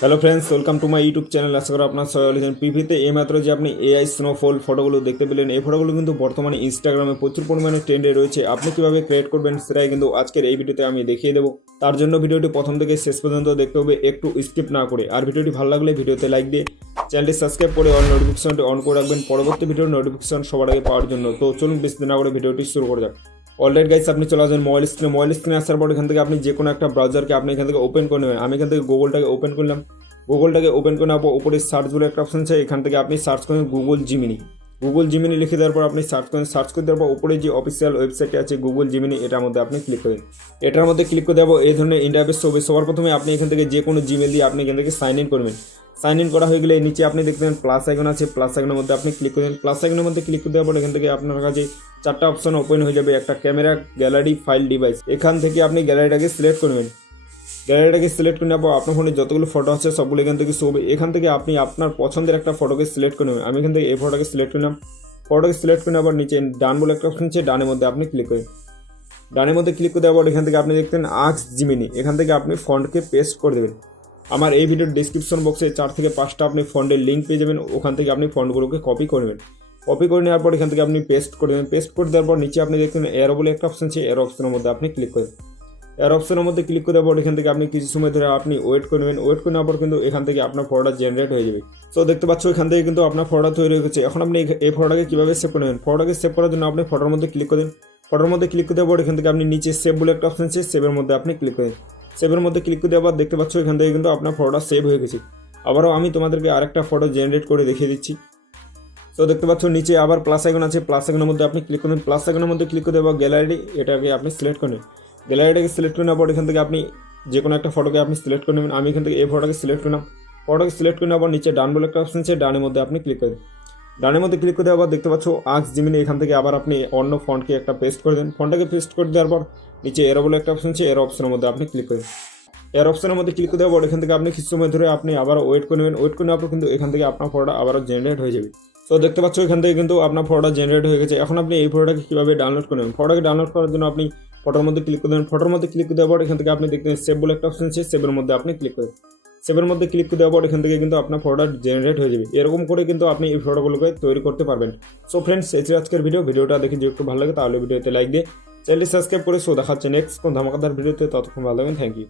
Hello friends, welcome to my YouTube channel. আশা করি আপনার সবাই ভালো আছেন। পিভিতে এইমাত্র যে আপনি এআই স্নোফল ফটোগুলো দেখতে পেলেন, এই ফটোগুলো কিন্তু বর্তমানে ইনস্টাগ্রামে প্রচুর পরিমাণে ট্রেন্ডে রয়েছে। আপনি কীভাবে ক্রিয়েট করবেন সেটাই কিন্তু আজকের এই ভিডিওতে আমি দেখিয়ে দেবো। তার জন্য ভিডিওটি প্রথম থেকে শেষ পর্যন্ত দেখতে হবে, একটু স্কিপ না করে। আর ভিডিওটি ভালো লাগলে ভিডিওতে লাইক দিয়ে চ্যানেলটি সাবস্ক্রাইব করে অল নোটিফিকেশনটি অন করে রাখবেন পরবর্তী ভিডিওর নোটিফিকেশন সবার আগে পাওয়ার জন্য। তো চলুন বেশি না করে ভিডিওটি শুরু করা যাক। অলরাইট গাইস, আপনি চলে আসবেন মোবাইল স্ক্রিনে আসার পর এখান থেকে আপনি যে কোনো একটা ব্রাউজারকে আপনি এখান থেকে ওপেন করে নেবেন। আমি এখান থেকে গুগলটাকে ওপেন করলাম। গুগলটাকে ওপেন করে নেওয়ার পর উপরে সার্চ বলে একটা অপশন আছে, এখান থেকে আপনি সার্চ করেন গুগল জিমিনি লিখে দেওয়ার পর আপনি সার্চ করে দেওয়ার পর উপরে যে অফিসিয়াল ওয়েবসাইটে আছে গুগল জিমিনি, এটার মধ্যে আপনি ক্লিক করেন। এটার মধ্যে ক্লিক করে দেওয়ার এই ধরনের ইন্টারফেস হবে। সবার প্রথমে আপনি এখান থেকে যে কোনো জিমেল দিয়ে আপনি এখান থেকে সাইন ইন করবেন। সাইন ইন করা হয়ে গেলে নিচে আপনি দেখবেন প্লাস আইকন আছে, প্লাস আইকনের মধ্যে আপনি ক্লিক করেন। প্লাস আইকনের মধ্যে ক্লিক করে দেওয়ার পর এখান থেকে আপনার কাছে চারটা অপশন ওপেন হয়ে যাবে। একটা ক্যামেরা, গ্যালারি, ফাইল, ডিভাইস। এখান থেকে আপনি গ্যালারিটাকে সিলেক্ট করবেন। গ্যালারিটাকে সিলেক্ট করে নেবো। আপনার ফোনে যতগুলো ফটো আছে সবগুলো এখান থেকে শো হবে। এখান থেকে আপনি আপনার পছন্দের একটা ফটোকে সিলেক্ট করে নেবেন। আমি এখান থেকে এই ফটোটাকে সিলেক্ট করে নিলাম। ফটোকে সিলেক্ট করে নেওয়ার নিচে ডান বলে একটা অপশন আছে, ডানের মধ্যে আপনি ক্লিক করেন। ডানের মধ্যে ক্লিক করে দেওয়ার পর এখান থেকে আপনি দেখতেন আস্ক জিমিনি, এখান থেকে আপনি ফন্টকে পেস্ট করে দেবেন। আমার এই ভিডিওর ডিসক্রিপশন বক্সে 4 থেকে 5টা আপনি ফন্টের লিঙ্ক পেয়ে যাবেন। ওখান থেকে আপনি ফন্টগুলোকে কপি করে নেবেন। কপি করে নেওয়ার পর এখান থেকে আপনি পেস্ট করে দেবেন। পেস্ট করে দেওয়ার পর নিচে আপনি দেখতেন এরো বলে একটা অপশন আছে, এরো অপশনের মধ্যে আপনি ক্লিক করেন। এর অপশনের মধ্যে ক্লিক করে দেওয়ার পর এখান থেকে আপনি কিছু সময় ধরে আপনি ওয়েট করে নেবেন। ওয়েট করে নেওয়ার পর কিন্তু এখান থেকে আপনার ফটোটা জেনারেট হয়ে যাবে। তো দেখতে পাচ্ছ এখান থেকে কিন্তু আপনার ফটোটা তৈরি হয়ে গেছে। এখন আপনি এই ফটোটাকে কীভাবে সেভ করে নেবেন? ফটোটাকে সেভ করার জন্য আপনি ফটোর মধ্যে ক্লিক করেন। ফটোর মধ্যে ক্লিক করে দেওয়ার পর এখান থেকে আপনি নিচে সেভ বলে একটা অপশন আছে, সেভের মধ্যে আপনি ক্লিক করেন। সেভের মধ্যে ক্লিক করে দেওয়ার পর দেখতে পাচ্ছ এখান থেকে কিন্তু আপনার ফটোটা সেভ হয়ে গেছে। আবারও আমি তোমাদেরকে আরেকটা ফটো জেনারেট করে দেখিয়ে দিচ্ছি। তো দেখতে পাচ্ছ নিচে আবার প্লাস আইকন আছে, প্লাস আইকনের মধ্যে আপনি ক্লিক করবেন। প্লাস আইকনের মধ্যে ক্লিক করে দেওয়ার গ্যালারি, এটাকে আপনি সিলেক্ট করেন। গ্যালারিটাকে সিলেক্ট করে নেওয়ার পর এখান থেকে আপনি যে কোনো একটা ফটোকে আপনি সিলেক্ট করে নেবেন। আমি এখান থেকে এই ফটোটাকে সিলেক্ট করলাম। ফটোকে সিলেক্ট করে নেওয়ার পর নিচে ডান বলে একটা অপশন আছে, ডানের মধ্যে আপনি ক্লিক করেন। ডানের মধ্যে ক্লিক করে দেওয়ার পর দেখতে পাচ্ছ আস্ক জিমিনি, এখান থেকে আবার আপনি অন্য ফন্টকে একটা পেস্ট করে দেন। ফন্টটাকে পেস্ট করে দেওয়ার পর নিচে এরো বলে একটা অপশন আছে, এরো অপশনের মধ্যে আপনি ক্লিক করেন। এর অপশনের মধ্যে ক্লিক করে দেওয়ার পর এখান থেকে আপনি কিছু সময় ধরে আপনি আবার ওয়েট করে নেবেন। ওয়েট করে নেওয়ার পর কিন্তু এখান থেকে আপনার ফটোটা আবারও জেনারেট হয়ে যাবে। তো দেখতে পাচ্ছ এখান থেকে কিন্তু আপনার ফটোটা জেনারেট হয়ে গেছে। এখন আপনি এই ফটোটাকে কীভাবে ডাউনলোড করে নেবেন? ফটোটাকে ডাউনলোড করার জন্য আপনি ফটোর মধ্যে ক্লিক করে দেবেন। ফটোর মধ্যে ক্লিক করে দেওয়ার পর এখান থেকে আপনি দেখতে সেভ বলে একটা অপশন আছে, সেভের মধ্যে আপনি ক্লিক করেন। সেভের মধ্যে ক্লিক করে দেওয়ার পর এখান থেকে কিন্তু আপনার ফটোটা জেনারেট হয়ে যাবে। এরকম করে কিন্তু আপনি এই ফটোগুলোকে তৈরি করতে পারবেন। সো ফ্রেন্ডস, এই ছিল আজকের ভিডিওটা দেখে যদি একটু ভালো লাগে তাহলে ভিডিওতে লাইক দিয়ে চ্যানেলটি সাবস্ক্রাইব করে দেখা হচ্ছে নেক্সট কোন ধামাকাদার ভিডিওতে। ততক্ষণ ভালো থাকবেন। Thank you.